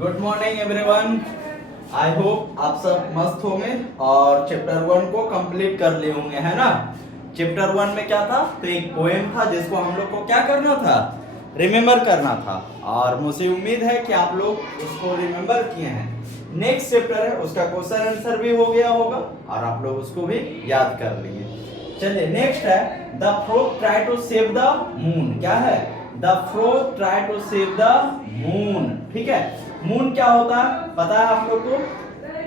Good morning everyone. I hope आप सब मस्त होंगे और चैप्टर 1 को कंप्लीट कर लिए होंगे, है ना। चैप्टर 1 में क्या था, तो एक पोएम था जिसको हम लोग को क्या करना था, रिमेम्बर करना था, और मुझे उम्मीद है कि आप लोग उसको रिमेम्बर किए हैं। नेक्स्ट चैप्टर है, उसका क्वेश्चन आंसर भी हो गया होगा और आप लोग उसको भी याद कर लिए। चलिए नेक्स्ट है, the frog try to save the moon. क्या है, the frog try to save the moon. ठीक है, मून क्या होता है पता है आप लोग को।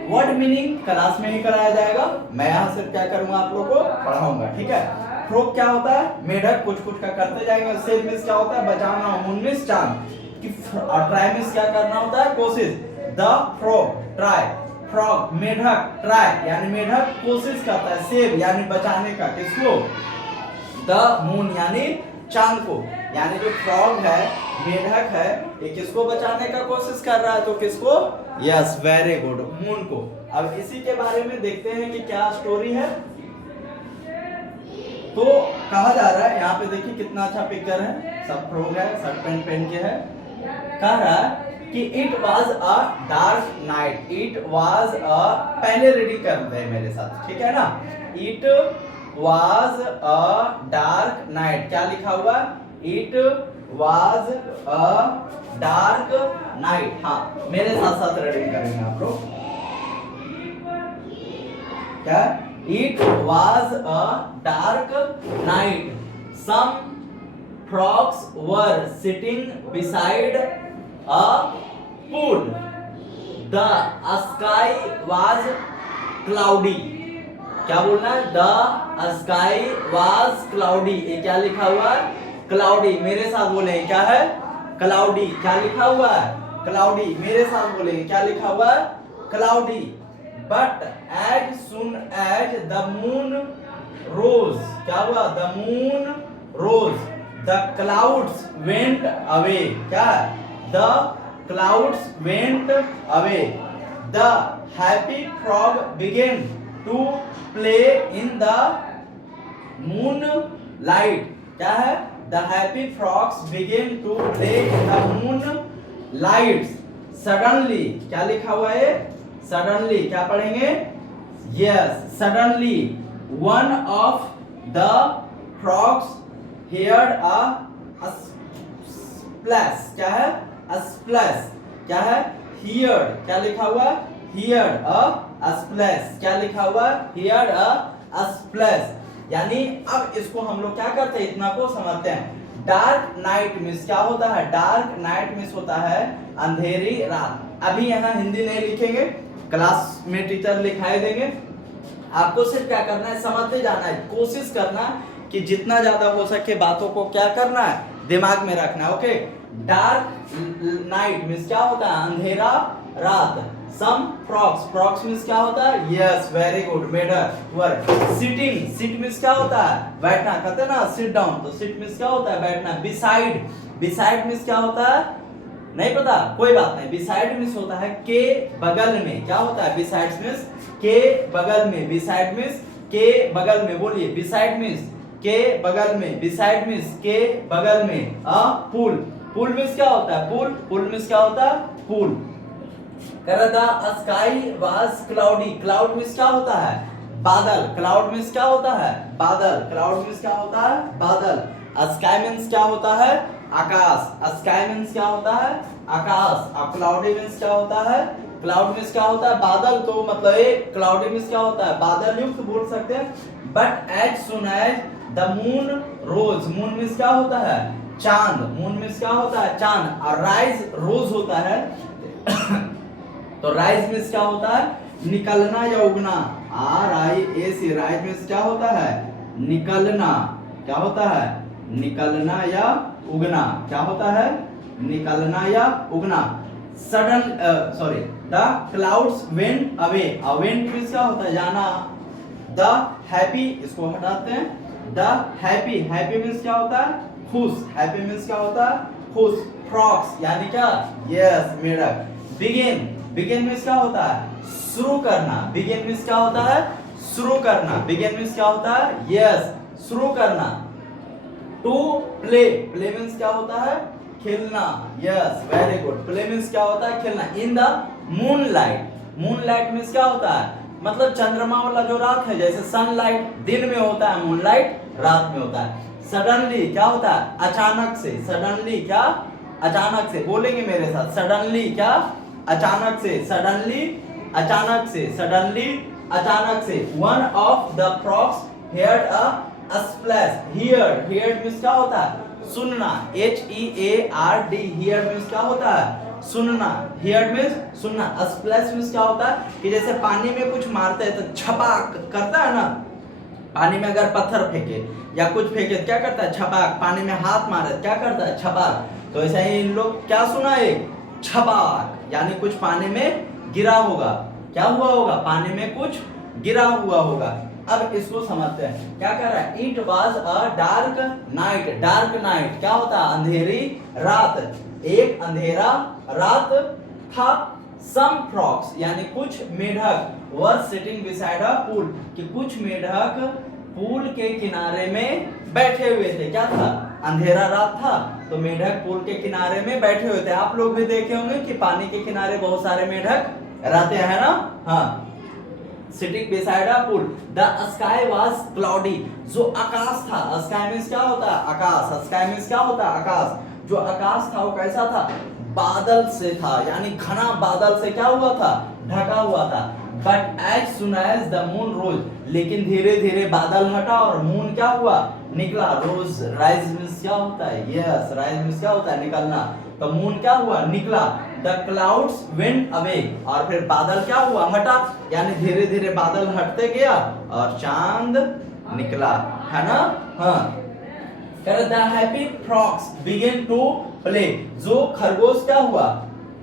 वर्ड मीनिंग क्लास में ही कराया जाएगा, मैं यहाँ सिर्फ क्या करूंगा आप लोग को पढ़ाऊंगा। ठीक है, फ्रॉग क्या होता है, मेढक कुछ कुछ का करते जाएंगे। सेव मींस क्या होता है, बचाना। मून मींस चांद। ट्राई मींस क्या करना होता है, कोशिश। द फ्रॉग ट्राई, फ्रॉग मेढक, ट्राई यानी मेढक कोशिश करता है, सेव यानी बचाने का, किसको, द मून यानी चांद को। यानी जो फ्रॉग है, मेढक है, ये किसको बचाने का कोशिश कर रहा है, तो किसको, यस वेरी गुड, मून को। अब इसी के बारे में देखते हैं कि क्या स्टोरी है। तो कहा जा रहा है, यहाँ पे देखिए कितना अच्छा पिक्चर है, सब फ्रॉग है, शर्ट पैंट पहन के है। कह रहा है कि it was a dark night, it was a, पहले रीडिंग करते हैं मेरे साथ, ठीक है ना। It was a dark night, क्या लिखा हुआ, it was a dark night. हाँ, मेरे साथ साथ रीडिंग करेंगे आप लोग। क्या, it was a dark night, some frogs were sitting beside a pool. The sky was cloudy. क्या बोलना है, the sky was cloudy। ये क्या लिखा हुआ है, cloudy। मेरे साथ बोले क्या है, cloudy। क्या लिखा हुआ है, cloudy। मेरे साथ बोले क्या लिखा हुआ है, cloudy। But as soon as the moon rose, क्या हुआ, the moon rose, the clouds went away। क्या, the clouds went away, the happy frog began to play in the moonlight। क्या है, the happy frogs began to play in the moonlight। suddenly, क्या लिखा हुआ है, suddenly, क्या पढ़ेंगे, yes, suddenly one of the frogs heard a splash। क्या है, a splash। क्या है, heard, क्या लिखा हुआ, heard a splash। क्या लिखा हुआ, heard a splash। यानी अब इसको हम लोग क्या करते हैं, इतना को समझते हैं। डार्क नाइट मींस क्या होता है, डार्क नाइट मींस होता है अंधेरी रात। अभी यहाँ हिंदी नहीं लिखेंगे, क्लास में टीचर लिखाए देंगे। आपको सिर्फ क्या करना है, समझते जाना है, कोशिश करना कि जितना ज्यादा हो सके बातों को क्या करना है, दिमाग में रखना है। ओके, डार्क नाइट मींस क्या होता है, अंधेरा रात। सम फ्रॉग्स, फ्रॉग्स मींस क्या होता है, यस वेरी गुड, मेढक। वर्ड, सिटिंग, सिट मींस क्या होता है, बैठना, कहते हैं ना सिट डाउन, तो सिट मींस क्या होता है, बैठना। बिसाइड, बिसाइड मींस क्या होता है, नहीं पता, कोई बात नहीं। बिसाइड मींस होता है के बगल में। क्या होता है, बिसाइड मींस के बगल में, बिसाइड मींस के बगल में। बोलिए, बिसाइड मींस के बगल में, बिसाइड मींस के बगल में। अ पूल, पूल मींस क्या होता है, पूल, पूल मींस क्या होता है, pool. The sky was cloudy, cloud means क्या होता है, बादल। क्लाउड मींस क्या होता है, बादल। क्लाउड मींस क्या होता है, बादल। स्काई मींस क्या होता है, आकाश। स्काई मींस क्या होता है, आकाश। अब क्लाउडी मींस क्या होता है, क्लाउड मींस क्या होता है, बादल। तो मतलब ये क्लाउडी मींस क्या होता है, बादल युक्त बोल सकते हैं। But as soon as the moon rose, moon means क्या होता है, चांद। मून मींस क्या होता है, चांद। और राइज रोज होता है तो राइज मींस क्या होता है, निकलना या उगना। RISE, राइज मींस क्या होता है, निकलना। क्या होता है, निकलना या उगना। क्या होता है, निकलना या उगना। Sudden, sorry, the clouds went away. Went means क्या होता है, जाना। द हैप्पी, इसको हटाते हैं, द हैप्पी, हैप्पी मींस क्या होता है, खुश। हैप्पी मींस क्या होता है, खुश। फ्रॉग्स यानी क्या, यस मेढक। बिगिन, बिगिन मींस क्या होता है, शुरू करना। बिगिन मींस क्या होता है, शुरू करना। बिगिन मींस क्या होता है, यस शुरू करना। टू प्ले, प्ले मींस क्या होता है, खिलना, yes very good. Play means क्या होता है? खिलना। In the moonlight, moonlight means क्या होता है? मतलब चंद्रमा वाला जो रात है, जैसे सनलाइट दिन में होता है, मूनलाइट रात में होता है। सडनली क्या होता है? अचानक से। सडनली क्या? अचानक से। बोलेंगे मेरे साथ, सडनली क्या? अचानक से। सडनली अचानक से। सडनली अचानक से। One of the frogs heard a splash. Heard, heard means क्या होता है? सुनना। HEARD, heard मीन्स क्या होता है? सुनना। heard मीन्स सुनना। splash मीन्स क्या होता है? कि जैसे पानी में कुछ मारते हैं तो छपाक करता है ना, पानी में अगर पत्थर फेंके या कुछ फेंके क्या करता है? छपाक। पानी में हाथ मारे क्या करता है? छपाक। तो ऐसा ही इन लोग क्या सुना? एक छपाक, यानी कुछ पानी में गिरा होगा। क्या हुआ होगा? पानी में कुछ गिरा हुआ होगा। अब इसको समझते हैं, क्या कर रहा है? It was a dark night. Dark night क्या होता है? अंधेरी रात। एक अंधेरा रात था। सम फ्रॉग्स यानी कुछ मेढक were sitting beside a pool, कि कुछ मेढक पूल के किनारे में बैठे हुए थे। क्या था? अंधेरा रात था तो मेढक पूल के किनारे में बैठे हुए थे। आप लोग भी देखे होंगे कि पानी के किनारे बहुत सारे मेढक रहते हैं ना। हाँ, sitting beside a pool. The sky was cloudy, जो आकाश था। स्काई मींस क्या होता है? आकाश। स्काई मींस क्या होता है? आकाश। जो आकाश था वो कैसा था? बादल से था, यानी घना बादल से क्या हुआ था? ढका हुआ था। But as soon as the moon rose, लेकिन धीरे धीरे बादल हटा और मून क्या हुआ? निकला। रोज, राइज मींस क्या होता है? यस, राइज मींस क्या होता है? निकलना। तो मून क्या हुआ? निकला। द क्लाउड्स वेंट अवे, और फिर बादल क्या हुआ? हटा, यानी धीरे धीरे बादल हटते गया और चांद निकला, है ना। हाँ, the happy frogs began to play, जो खरगोश क्या हुआ?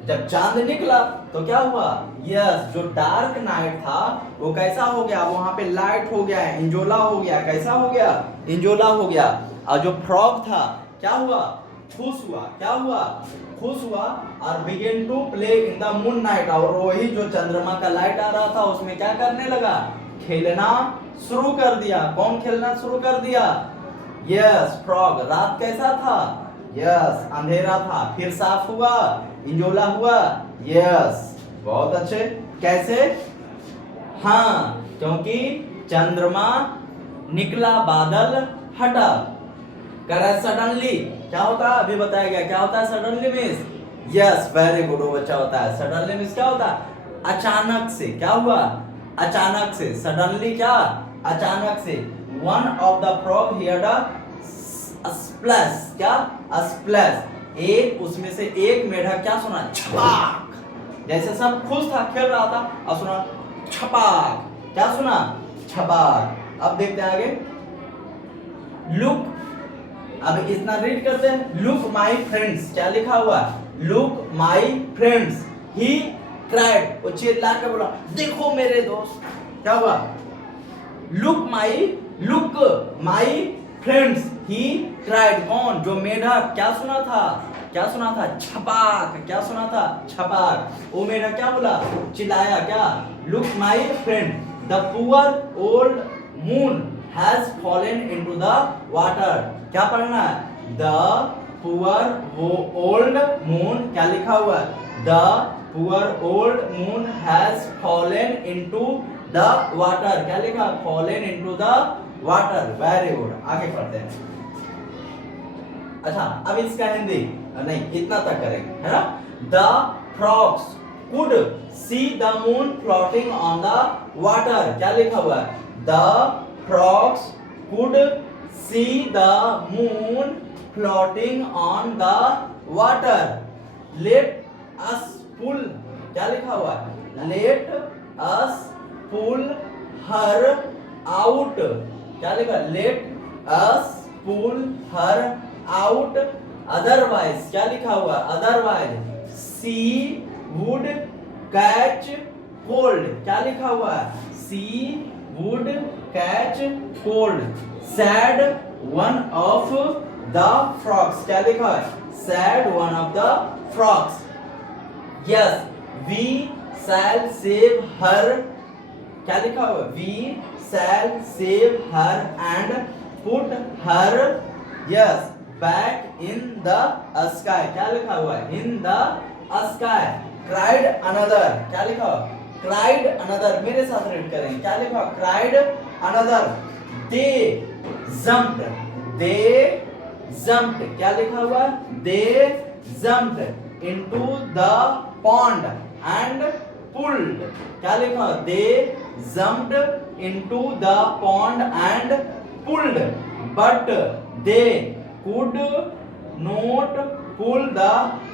जब चांद निकला तो क्या हुआ? यस, जो डार्क नाइट था वो कैसा हो गया? वहां पे लाइट हो गया, इंजोला हो गया। कैसा हो गया? इंजोला हो गया। और जो फ्रॉग था क्या हुआ? खुश हुआ। क्या हुआ? खुश हुआ। और began to play in the moon night, और वही जो चंद्रमा का लाइट आ रहा था उसमें क्या करने लगा? खेलना शुरू कर दिया। कौन खेलना शुरू कर दिया? Yes, frog. रात कैसा था? यस, अंधेरा था, फिर साफ हुआ, इंजोला हुआ। यस, बहुत अच्छे। कैसे? हाँ, क्योंकि चंद्रमा निकला, बादल हटा। करे सडनली क्या होता है? अभी बताया गया। क्या होता है suddenly means? Yes, very good, वो बच्चा होता है। सडनली मीन्स क्या होता है? अचानक से। क्या हुआ? अचानक से। सडनली क्या? अचानक से। One of the frog heard a splash. क्या? अ स्प्लैश। एक उसमें से एक मेढक क्या सुना? छपाक। जैसे सब खुश था, खेल रहा था, और सुना छपाक। क्या सुना? छपाक। अब देखते हैं आगे। लुक, अब इतना रीड करते हैं। लुक माई फ्रेंड्स, क्या लिखा हुआ? Look my friends, he cried, वो चिल्ला के बोला देखो मेरे दोस्त। क्या हुआ? Look my friends, he cried. कौन? जो मेढक। क्या सुना था? क्या सुना था? छपाक। क्या सुना था? छपाक। वो मेढक क्या बोला? चिल्लाया। क्या? Look my friend, the poor old moon has fallen into the water. क्या पढ़ना है? द पुअर ओल्ड मून, क्या लिखा हुआ है? The poor old moon has fallen into the water. क्या लिखा? Fallen into the water. Very good. आगे पढ़ते हैं। अच्छा, अब इसका हिंदी नहीं, इतना तक करेंगे, है ना। The frogs could see the moon floating on the water. क्या लिखा हुआ है? The frogs could see the moon floating on the water. Let us pull, क्या लिखा हुआ है? Let us pull her out. क्या लिखा? Let us pull her out, otherwise. क्या लिखा हुआ? Otherwise she would catch cold. क्या लिखा हुआ है? She would catch cold. Said one of the frogs. क्या लिखा है? Said one of the frogs. Yes, we shall save her. क्या लिखा हुआ? We shall save her and put her, yes, back in the sky, क्या लिखा हुआ है? In the sky. Cried another, क्या लिखा हुआ? Cried another, मेरे साथ रीड करेंगे, क्या लिखा हुआ? Cried another. They jumped, क्या लिखा हुआ? They jumped into the pond and pulled, क्या लिखा हुआ? They jumped into the pond and pulled, but they could not pull the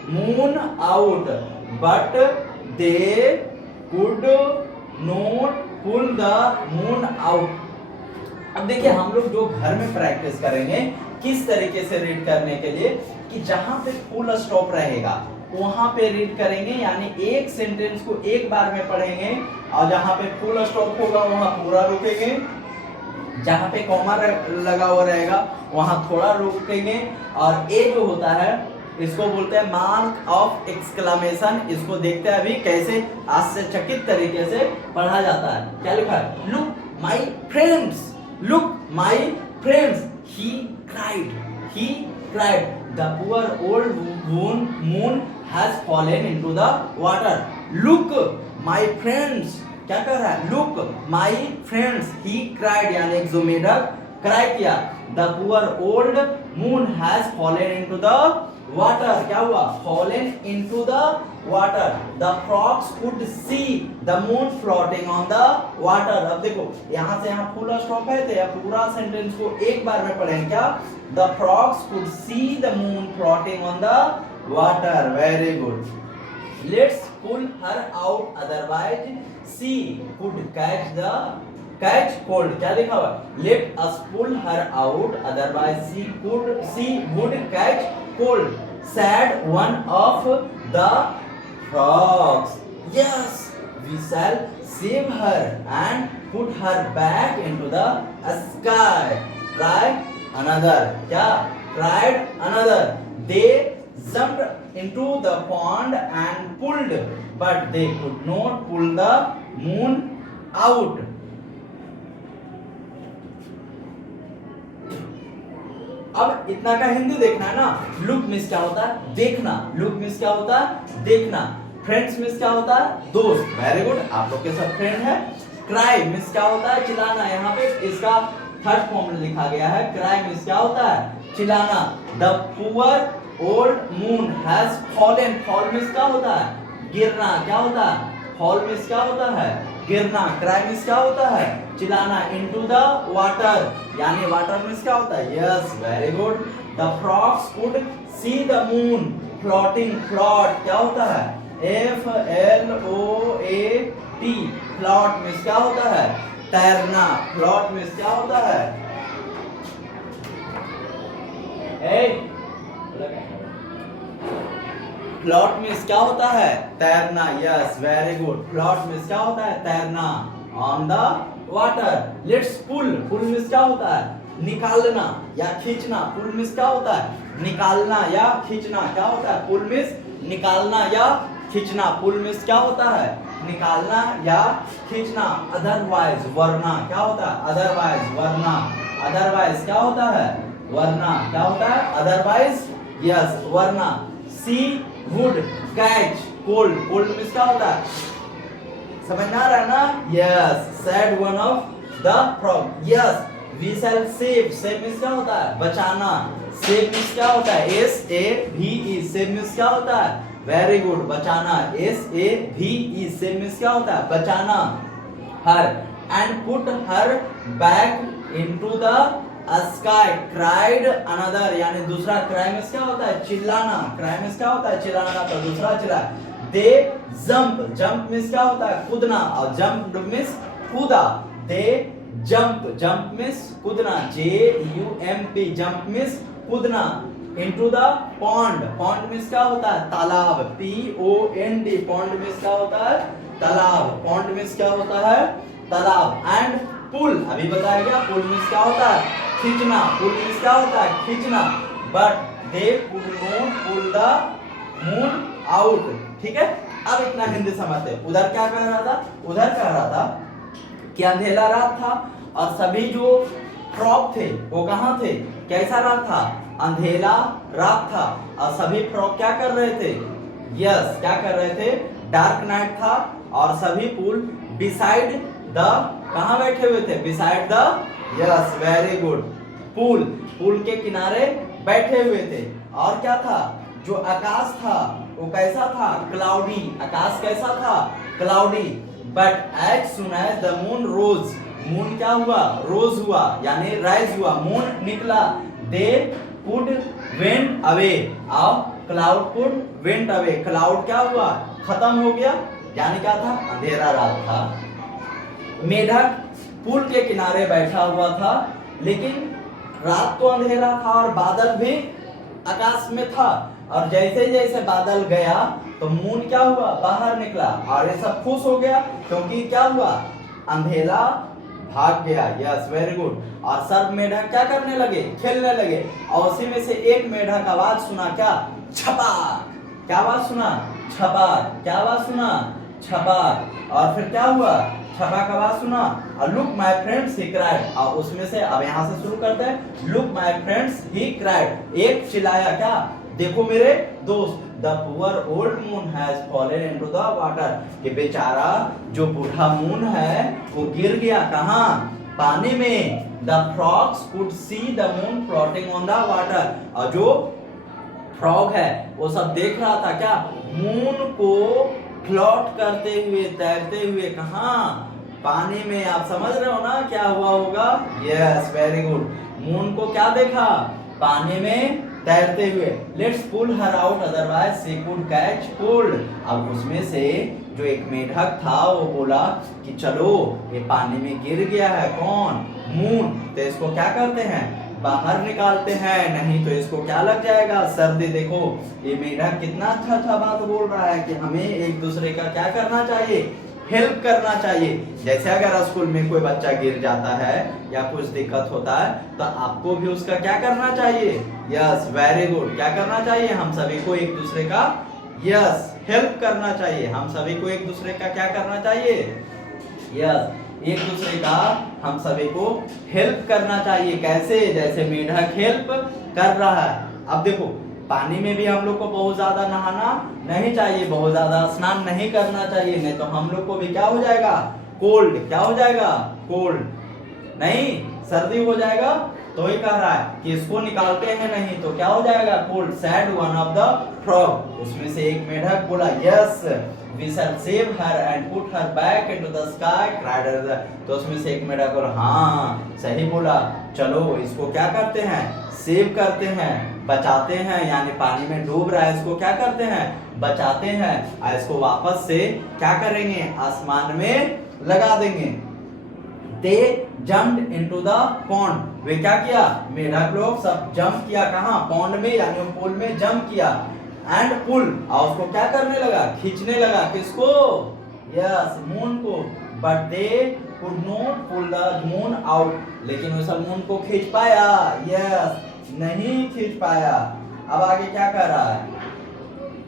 moon out, but they could not pull the moon out. अब देखिए हम लोग जो घर में प्रैक्टिस करेंगे किस तरीके से रीड करने के लिए, कि जहां पे फुल स्टॉप रहेगा वहां पे रीड करेंगे, यानी एक सेंटेंस को एक बार में पढ़ेंगे, और जहां पे फुल स्टॉप होगा वहां पूरा रुकेंगे, जहां पे कॉमा लगा हुआ रहेगा वहां थोड़ा रुकेंगे, और ए जो होता है इसको बोलते हैं मार्क ऑफ एक्सक्लेमेशन। इसको देखते हैं अभी कैसे आश्चर्यचकित तरीके से पढ़ा जाता है। क्या लिखा है? Look my friends, look my friends, he cried, the poor old moon has fallen into the water. Look my friends, क्या कर रहा है? Look my friends, he cried, यानी एक जो मेढक क्राई किया, the poor old moon has fallen into the water, क्या हुआ? Fallen into the water. The frogs could see the moon floating on the water. अब देखो यहाँ से यहाँ फुल स्टॉप है, तो यह पूरा सेंटेंस को एक बार में पढ़ेंगे। क्या? The frogs could see the moon floating on the water. Very good. Let's pull her out, otherwise she could catch cold. क्या लिखा हुआ? Let us pull her out, otherwise she would catch cold, said one of the frogs. Yes, we shall save her and put her back into the sky. Cried another. क्या? Cried another. They jumped into the pond and pulled, but they could not pull the moon out. अब इतना का हिंदी देखना है ना। Look miss क्या होता है? देखना। लुक मिस क्या होता है? देखना। फ्रेंड्स मिस क्या होता है? दोस्त। वेरी गुड, आप लोग के सब फ्रेंड है। क्राई मिस क्या होता है? चिल्लाना। यहाँ पे इसका थर्ड फॉर्म लिखा गया है। क्राई मिस क्या होता है? चिल्लाना। The poor old moon has fallen, fall miss क्या होता है? गिरना। क्या होता है? फॉल मिस क्या होता है? गिरना। क्राई मिस क्या होता है? चिल्लाना। इनटू द वाटर, यानी वाटर मिस क्या होता है? Yes, very good. The frogs could see the moon floating, float क्या होता है? F L O A T, float means क्या होता है? तैरना। फ्लॉट मिस क्या होता है? फ्लॉट मिस क्या होता है? तैरना। Yes, very good. Float means क्या होता है? तैरना। On the water. Let's pull, pull means क्या होता है? निकालना या खींचना। पुल मिस क्या होता है? निकालना या खींचना। क्या होता है? पुल मिस निकालना या खींचना। पुल मिस क्या होता है? निकालना या खींचना। अदरवाइज, वरना क्या होता है? अदरवाइज, वरना। अदरवाइज क्या होता है? वरना। क्या होता है? अदरवाइज, यस, वरना। She would catch cold, cold means क्या होता है? समझ में आ रहा है ना? Yes, said one of the frog. Yes, we shall save, save miss क्या होता है? बचाना। सेव मिस क्या होता है? S A V E, save miss क्या होता है? वेरी गुड, बचाना। S A V E, save miss क्या होता है? बचाना। Her and put her back into the sky, cried another, यानी दूसरा। क्राई मिस क्या होता है? चिल्लाना। क्राई मिस क्या होता है? चिल्लाना का दूसरा चिल्ला। दे जंप, जंप मिस क्या होता है? कूदना, और जंप मिस कूदा। दे जंप, जंप मिस कूदना। J U M P, jump means कूदना। Into the pond, pond means क्या होता है? तालाब। P O N D, pond means क्या होता है? तालाब। पॉन्ड मिस क्या होता है? तालाब। एंड पुल, अभी बताया गया। पुल मिस क्या होता है? खींचना। पुल मिस क्या होता है? खींचना। But they could not pull the moon out. ठीक है, अब इतना हिंदी समझते हैं। उधर क्या कह रहा था? उधर कह रहा था कि अंधेरा रात था और सभी जो फ्रॉग थे वो कहाँ थे? कैसा रात था? अंधेरा रात था और सभी फ्रॉग क्या कर रहे थे? यस, क्या कर रहे थे? डार्क नाइट था और सभी पूल बिसाइड द, कहां बैठे हुए थे? Beside the, yes very good, pool, pool के किनारे बैठे हुए थे। और क्या था? जो आकाश था वो कैसा था? क्लाउडी, आकाश कैसा था? Cloudy. But as soon as the moon rose, moon क्या हुआ? रोज हुआ, यानी राइज हुआ, मून निकला। दे कुड वेंट अवे, और cloud could went away, cloud क्या हुआ? खत्म हो गया, यानी क्या था? अंधेरा रात था। मेढक पुल के किनारे बैठा हुआ था, लेकिन रात तो अंधेरा था और बादल भी आकाश में था, और जैसे जैसे बादल गया तो मून क्या हुआ? बाहर निकला, और ये सब खुश हो गया क्योंकि क्या हुआ? अंधेरा भाग गया। Yes very good. और सब मेढक क्या करने लगे? खेलने लगे। और उसी में से एक मेढक आवाज सुना, क्या? छपाक। क्या आवाज सुना? छपाक। क्या आवाज सुना? छपाक। और फिर क्या हुआ? छपाक आवाज सुना, और look my friends he cried, और उसमें से अब यहाँ से शुरू करते हैं। Look my friends he cried, एक चिल्लाया, क्या? देखो मेरे दोस्त, the poor old moon has fallen into the water, कि बेचारा जो बूढ़ा मून है वो गिर गया, कहाँ? पानी में। The frogs could see the moon floating on the water, और जो फ्रॉग है वो सब देख रहा था, क्या? मून को फ्लोट करते हुए, तैरते हुए, कहाँ? पानी में। आप समझ रहे हो ना क्या हुआ होगा? Yes very good. मून को क्या देखा? पानी में तैरते हुए। Let's pull her out otherwise she could catch cold, अब उसमें से जो एक मेढक था वो बोला कि चलो ये पानी में गिर गया है, कौन? मून, तो इसको क्या करते हैं? बाहर निकालते हैं, नहीं तो इसको क्या लग जाएगा? सर्दी। देखो ये मेढक कितना अच्छा अच्छा बात बोल रहा है कि हमें एक दूसरे का क्या करना चाहिए? हेल्प करना चाहिए। जैसे अगर स्कूल में कोई बच्चा गिर जाता है या कुछ दिक्कत होता है तो आपको भी उसका क्या करना चाहिए? Yes very good. क्या करना चाहिए? हम सभी को एक दूसरे का, यस, हेल्प करना चाहिए। हम सभी को एक दूसरे का क्या करना चाहिए? यस, एक दूसरे का हम सभी को हेल्प करना चाहिए। कैसे? जैसे मेढक हेल्प कर रहा है। अब देखो पानी में भी हम लोग को बहुत ज्यादा नहाना नहीं चाहिए, बहुत ज्यादा स्नान नहीं करना चाहिए, नहीं तो हम लोग को भी क्या हो जाएगा? कोल्ड। क्या हो जाएगा? कोल्ड, नहीं सर्दी हो जाएगा। तो ये कह रहा है कि इसको निकालते हैं, नहीं तो क्या हो जाएगा? Cold. Said one of the frog, उसमें से एक मेढक बोला, yes we shall save her and put her back into the sky cried the, तो उसमें से एक मेढक बोला, हाँ सही बोला, चलो इसको क्या करते हैं? सेव करते हैं, बचाते हैं, यानी पानी में डूब रहा है इसको क्या करते हैं? बचाते हैं, और इसको वापस से क्या करेंगे? आसमान में लगा देंगे। They jumped into the pond, वे क्या किया? मेढक लोग सब जंप किया, कहाँ? पॉन्ड में, यानी पूल में जंप किया। एंड पुल, और उसको क्या करने लगा? खींचने लगा, किसको? यस मून को। But they could not pull the moon out, लेकिन वो सब मून को खींच पाया? यस नहीं खींच पाया। अब आगे क्या कर रहा है?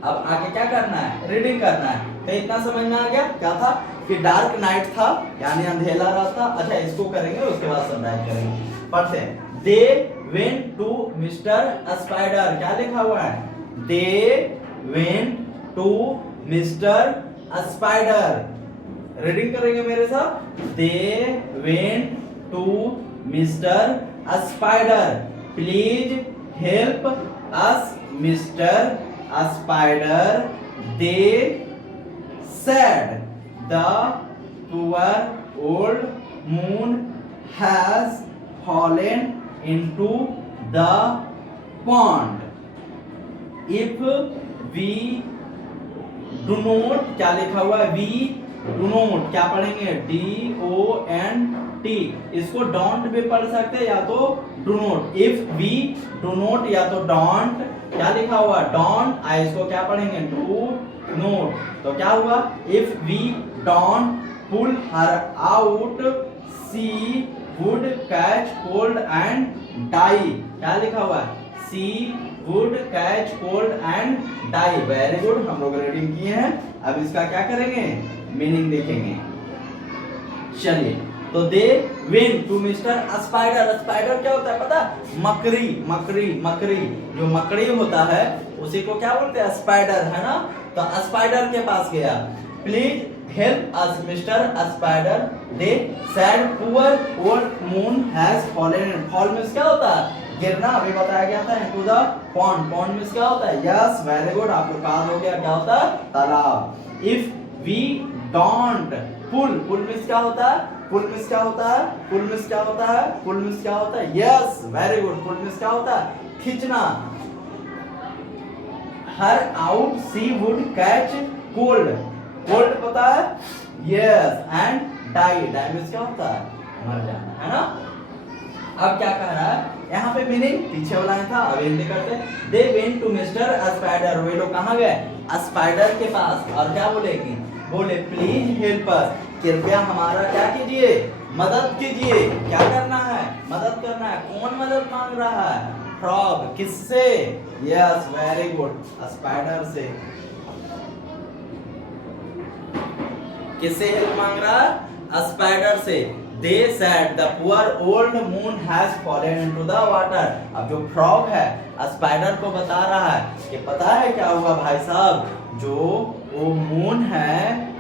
अब आगे क्या करना है? रीडिंग करना है। तो इतना समझ में आ गया क्या था? कि डार्क नाइट था, यानी अंधेरा रात था। अच्छा इसको करेंगे, उसके बाद समराइज करेंगे। पढ़ते हैं। They went to mister Spider, क्या लिखा हुआ है? They went to mister Spider, reading करेंगे मेरे साथ। They went to mister Spider, please help us Mr Spider, they said, the poor old moon has fallen into the pond. If we do not, क्या लिखा हुआ है? We do not, क्या पढ़ेंगे? DONT, इसको don't भी पढ़ सकते हैं या तो do not। If we do not या तो don't, क्या लिखा हुआ? don't, इसको क्या पढ़ेंगे? do not। तो क्या हुआ? If we don't pull her out, she would catch cold and die, क्या लिखा हुआ है? She would catch cold and die। Very good, हम लोग रीडिंग किए हैं। अब इसका क्या करेंगे? मीनिंग देखेंगे। चलिए तो they went to mister Spider. Spider क्या होता है पता? मकड़ी, मकड़ी, मकड़ी, जो मकड़ी होता है उसी को क्या बोलते हैं? स्पाइडर, है ना। तो स्पाइडर के पास गया। Please help us Mr Spider, they sad poor old moon has fallen. Fall means क्या होता है? गिरना। अभी बताया गया था into the pond. Pond means क्या होता है? यस, वेरी गुड, आप लोग याद हो गया क्या होता है? तालाब। If we don't pull, pull means क्या होता है? पुल मींस क्या होता है? पुल मींस क्या होता है? पुल मींस क्या होता है? Yes, very good, pull means क्या होता है? खींचना। Her out she would catch cold. Cold पता है? Yes, and die, die means क्या होता है? मर जाना, है ना। अब क्या कह रहा है यहाँ पे? मीनिंग पीछे वाला था, अब हिंदी करते हैं। They went to mister spider, वे लोग कहाँ गए? स्पाइडर के पास। और क्या बोलेगी? बोले प्लीज हेल्प अस, कृपया हमारा क्या कीजिए? मदद कीजिए। क्या करना है? मदद करना है। कौन मदद मांग रहा है? फ्रॉग। किससे? यस, वेरी गुड, स्पाइडर से। किससे हेल्प मांग रहा है? स्पाइडर से। They said the poor old moon has fallen into the water। अब जो फ्रॉग है स्पाइडर को बता रहा है कि पता है क्या हुआ भाई साहब? जो वो मून है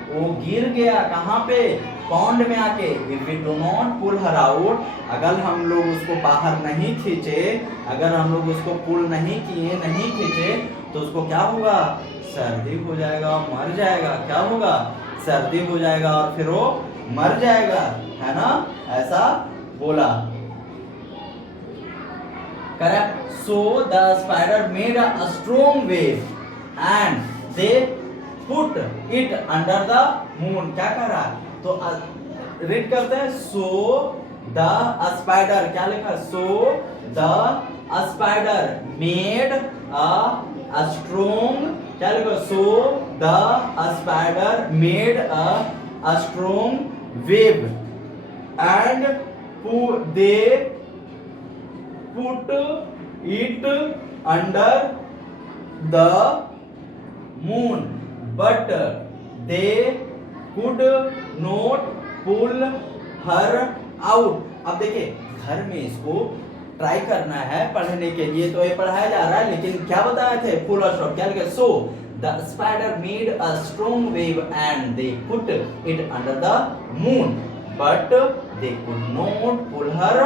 वो गिर गया कहाँ पे? पॉन्ड में आके। If we do not pull her out, अगर हम लोग उसको बाहर नहीं खींचे, अगर हम लोग उसको पुल नहीं किए, नहीं खींचे, तो उसको क्या होगा? सर्दी हो जाएगा, मर जाएगा। क्या होगा? सर्दी हो जाएगा और फिर वो मर जाएगा, है ना। ऐसा बोला। Correct. So the spider made a strong wave and they put it under the moon. क्या कर रहा है? तो रीड करते हैं। सो द स्पाइडर, क्या लिखा? So the spider made a strong, क्या लिखा? So the spider made a strong wave and they put it under the moon, but they could not pull her out। अब देखिए, घर में इसको ट्राई करना है पढ़ने के लिए, तो ये पढ़ाया जा रहा है, लेकिन क्या बताए थे? फुल और स्टॉप। क्या लिखा? सो the spider made a strong wave and they put it under the moon, but they could not pull her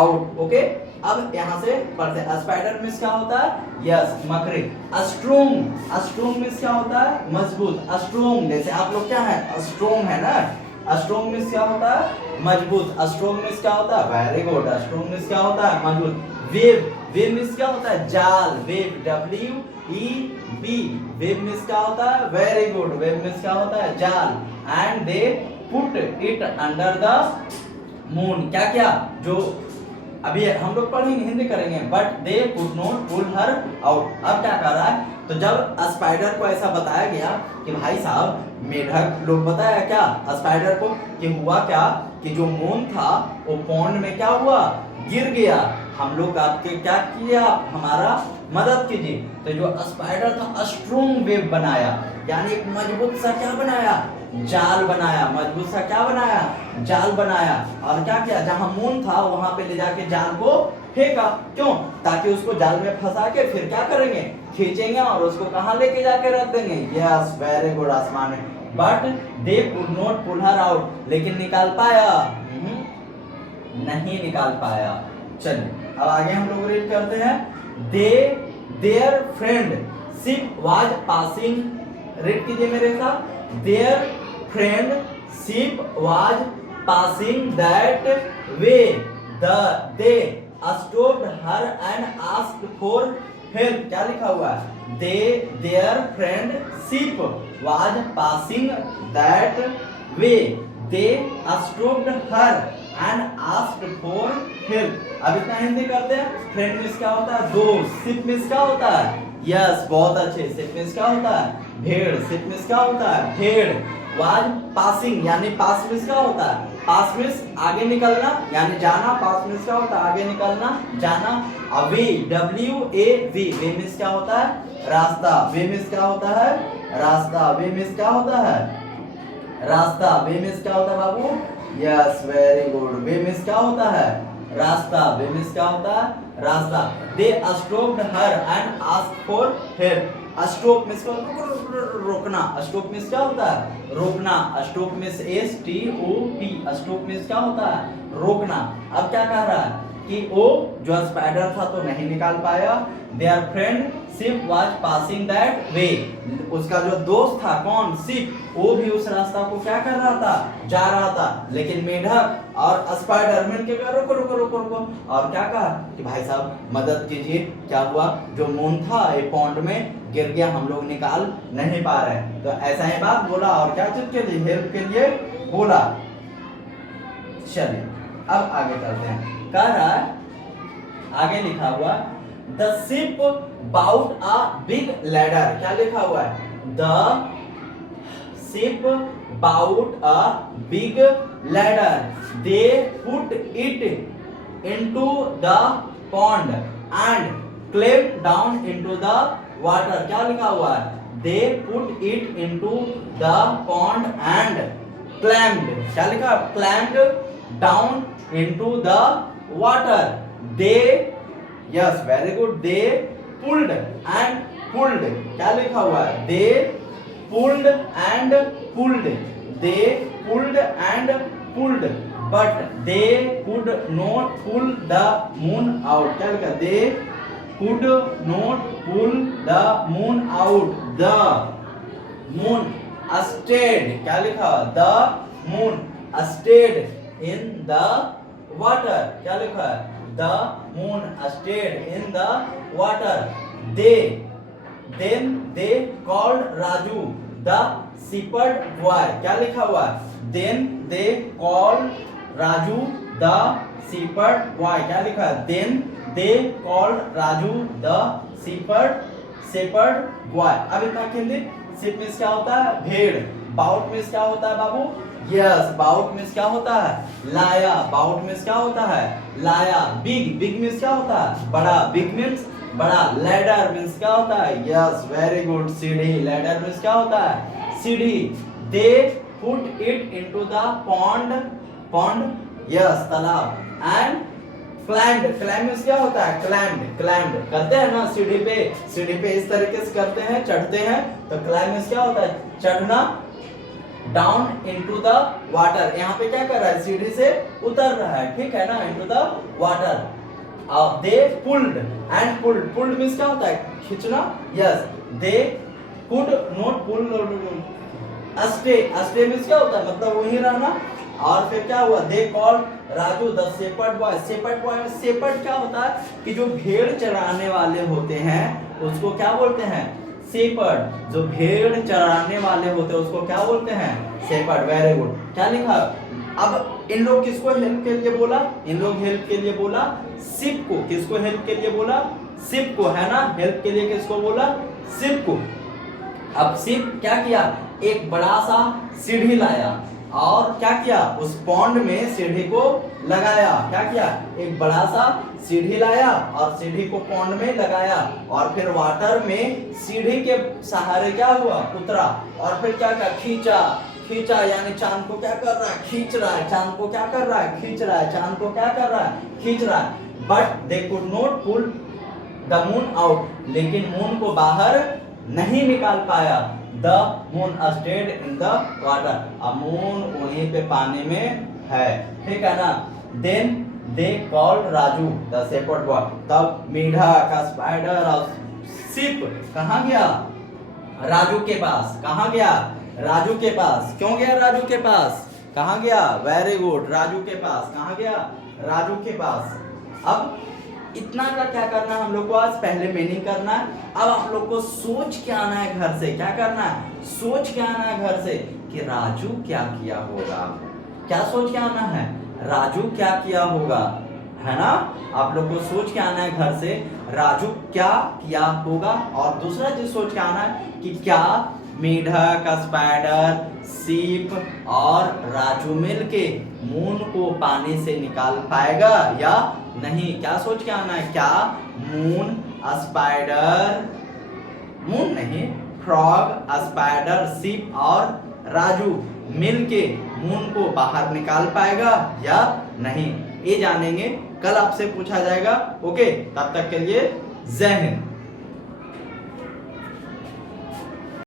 out। okay, अब यहाँ से पढ़ते हैं। स्पाइडर मींस क्या होता है? यस, मकड़ी। स्ट्रॉन्ग, स्ट्रॉन्ग मींस क्या होता है? मजबूत। स्ट्रॉन्ग जैसे आप लोग क्या है? स्ट्रॉन्ग है ना। स्ट्रॉन्ग मींस क्या होता है? मजबूत। स्ट्रॉन्ग मींस क्या होता है? वेरी गुड, स्ट्रॉन्ग मींस क्या होता है? मजबूत। वेव, वेव मींस क्या होता है? जाल। वेव, WEV, वेव मींस क्या होता है? वेरी गुड, वेव मींस क्या होता है? जाल। And they put it under the moon. क्या क्या? जो अभी हम लोग पढ़ेंगे, हिंदी करेंगे। But they could not pull her out. अब क्या कर रहा है? तो जब स्पाइडर को ऐसा बताया गया कि भाई साहब, मेढक लोग बताया क्या स्पाइडर को कि हुआ क्या कि जो मून था वो पॉन्ड में क्या हुआ? गिर गया। हम लोग आपके क्या किया? हमारा मदद कीजिए। तो जो स्पाइडर था स्ट्रॉन्ग वेव बनाया, यानी एक मजबूत सा क्या बनाया? जाल बनाया। मजबूत सा क्या बनाया? जाल बनाया। और क्या किया? जहां मून था वहां पे ले जाके जाल को फेंका। क्यों? ताकि उसको जाल में फंसा के फिर क्या करेंगे? खींचेंगे और उसको कहां लेके जाके रख देंगे? यस, वेरी गुड, आसमान में। But they could not pull her out, लेकिन निकाल पाया? नहीं निकाल पाया। चलिए अब आगे हम लोग रीड करते हैं। There friend ship was passing, read कीजिए मेरे साथ। There friend ship was passing that way, they stopped her and asked for help. क्या लिखा हुआ है? There friend ship was passing that way, they stopped her and asked for help. अब इतना हिंदी करते हैं। फ्रेंड मींस क्या होता है? दोस्त। शिप मींस क्या होता है? यस, बहुत अच्छे। शिप मींस क्या होता है? भेड़। शिप मींस क्या होता है? भेड़। वाज पासिंग, यानी पास मींस क्या होता है? पास मींस आगे निकलना, यानी जाना। पास मींस क्या होता है? आगे निकलना, जाना। अवे, WAV, वे मींस क्या होता है? रास्ता। वे मींस क्या होता है? रास्ता। वे मींस क्या होता है? रास्ता। वे मींस क्या होता है बाबू? Yes very good. Way means क्या होता है? रास्ता। वे मीन्स क्या होता है? रास्ता। They stopped her and asked for help. Stop means रोकना। स्टॉप मीन्स क्या होता है? रोकना। Stop means STOP। Stop means क्या होता है? रोकना। अब क्या कह रहा है कि वो जो स्पाइडर था तो नहीं निकाल पाया। There friend ship was passing that way. उसका जो दोस्त था कौन? शिप, वो भी उस रास्ता को क्या कर रहा था? जा रहा था। लेकिन मेढक और स्पाइडर मिलके कहा रुको रुको रुको रुको, और क्या कहा कि भाई साहब मदद कीजिए। क्या हुआ? जो मून था ये पॉन्ड में गिर गया, हम लोग निकाल नहीं पा रहे। तो ऐसा ही बात बोला और क्या चीज के लिए? हेल्प के लिए बोला। चलिए अब आगे चलते हैं। कह रहा है आगे लिखा हुआ the ship bought a big ladder. क्या लिखा हुआ है? The ship bought a big ladder. They put it into the pond and climbed down into the water. क्या लिखा हुआ है? They put it into the pond and climbed. क्या लिखा? Climbed down into the water. They, yes very good, they pulled and pulled. क्या लिखा हुआ है? They pulled and pulled. They pulled and pulled, but they could not pull the moon out. क्या लिखा? They could not pull the moon out. The moon stayed. क्या लिखा? The moon stayed in the water. क्या लिखा है? The moon stayed in the water. Then they called Raju the shepherd boy. क्या लिखा हुआ है? Then they called Raju the shepherd boy. क्या लिखा है? Then they called Raju the shepherd boy. अब इतना हिंदी। sheep मीन्स क्या होता है? भेड़। बाउट मीन्स क्या होता है बाबू? यस बाउट मीन्स क्या होता है? लाया। बाउट मीन्स क्या होता है? लाया। बिग, बिग मीन्स क्या होता है? बड़ा। बिग मीन्स बड़ा। लैडर मीन्स क्या होता है? यस वेरी गुड, सीढ़ी। लैडर मीन्स क्या होता है? सीढ़ी। दे put it into the pond, pond yes तालाब, एंड क्लाइम्ड। क्लाइम्ब मीन्स क्या होता है? क्लाइम्ड, क्लाइम्ड करते हैं ना सीढ़ी पे, सीढ़ी पे इस तरीके से करते हैं, चढ़ते हैं, तो क्लाइम्ब मीन्स क्या होता है? चढ़ना। डाउन इनटू द वाटर, यहाँ पे क्या कर रहा है? सीढ़ी से उतर रहा है, ठीक है ना? Into the water. They pulled and pulled. Pulled means क्या होता है? खींचना। Yes they could not pull. Stay, stay means क्या होता है? मतलब वहीं रहना। और फिर क्या हुआ? They called Raju the shepherd boy. Shepherd boy में शेपर्ड क्या होता है? कि जो भेड़ चराने वाले होते हैं उसको क्या बोलते हैं? शेपर्ड। जो भेड़ चराने वाले होते हैं उसको क्या बोलते हैं? शेपर्ड। Very good. क्या लिखा? अब इन लोग किसको हेल्प के लिए बोला? इन लोग हेल्प के लिए बोला शिप को। किसको हेल्प के लिए बोला? शिप को, है ना? हेल्प के लिए किसको बोला? शिप को। अब शिप क्या किया? एक बड़ा सा सीढ़ी लाया और क्या किया? उस पॉन्ड में सीढ़ी को लगाया। क्या किया? एक बड़ा सा सीढ़ी लाया और सीढ़ी को पॉन्ड में लगाया और फिर वाटर में सीढ़ी के सहारे क्या हुआ? उतरा और फिर क्या किया? खींचा। खींचा यानी चांद को क्या कर रहा है? खींच रहा है। चांद को क्या कर रहा है? खींच रहा है। चांद को क्या कर रहा है? खींच रहा है। But they could not pull the moon out. लेकिन मून को बाहर नहीं निकाल पाया। The moon stayed in the water. अब मून वहीं पे पानी में है, ठीक है ना? Then they called Raju the shepherd boy. तब मीढा का स्पाइडर और शिप कहाँ गया? राजू के पास। कहाँ गया? राजू के पास। क्यों गया राजू के पास? कहाँ गया? वेरी गुड, राजू के पास। कहाँ गया? राजू के पास। अब इतना का क्या करना है हम लोग को? आज पहले मीनिंग करना है। अब आप लोग को सोच के आना है घर से। क्या करना है? सोच के आना है घर से कि राजू क्या किया होगा। क्या सोच के आना है? राजू क्या किया होगा, है ना? आप लोग को सोच के आना है घर से राजू क्या किया होगा। और दूसरा चीज सोच के आना है कि क्या मेढक, स्पाइडर, सीप और राजू मिलके मून को पानी से निकाल पाएगा या नहीं। क्या सोच के आना है? क्या मून, स्पाइडर, मून नहीं, फ्रॉग, स्पाइडर, सीप और राजू मिलके मून को बाहर निकाल पाएगा या नहीं, ये जानेंगे, कल आपसे पूछा जाएगा। ओके, तब तक के लिए जय हिंद।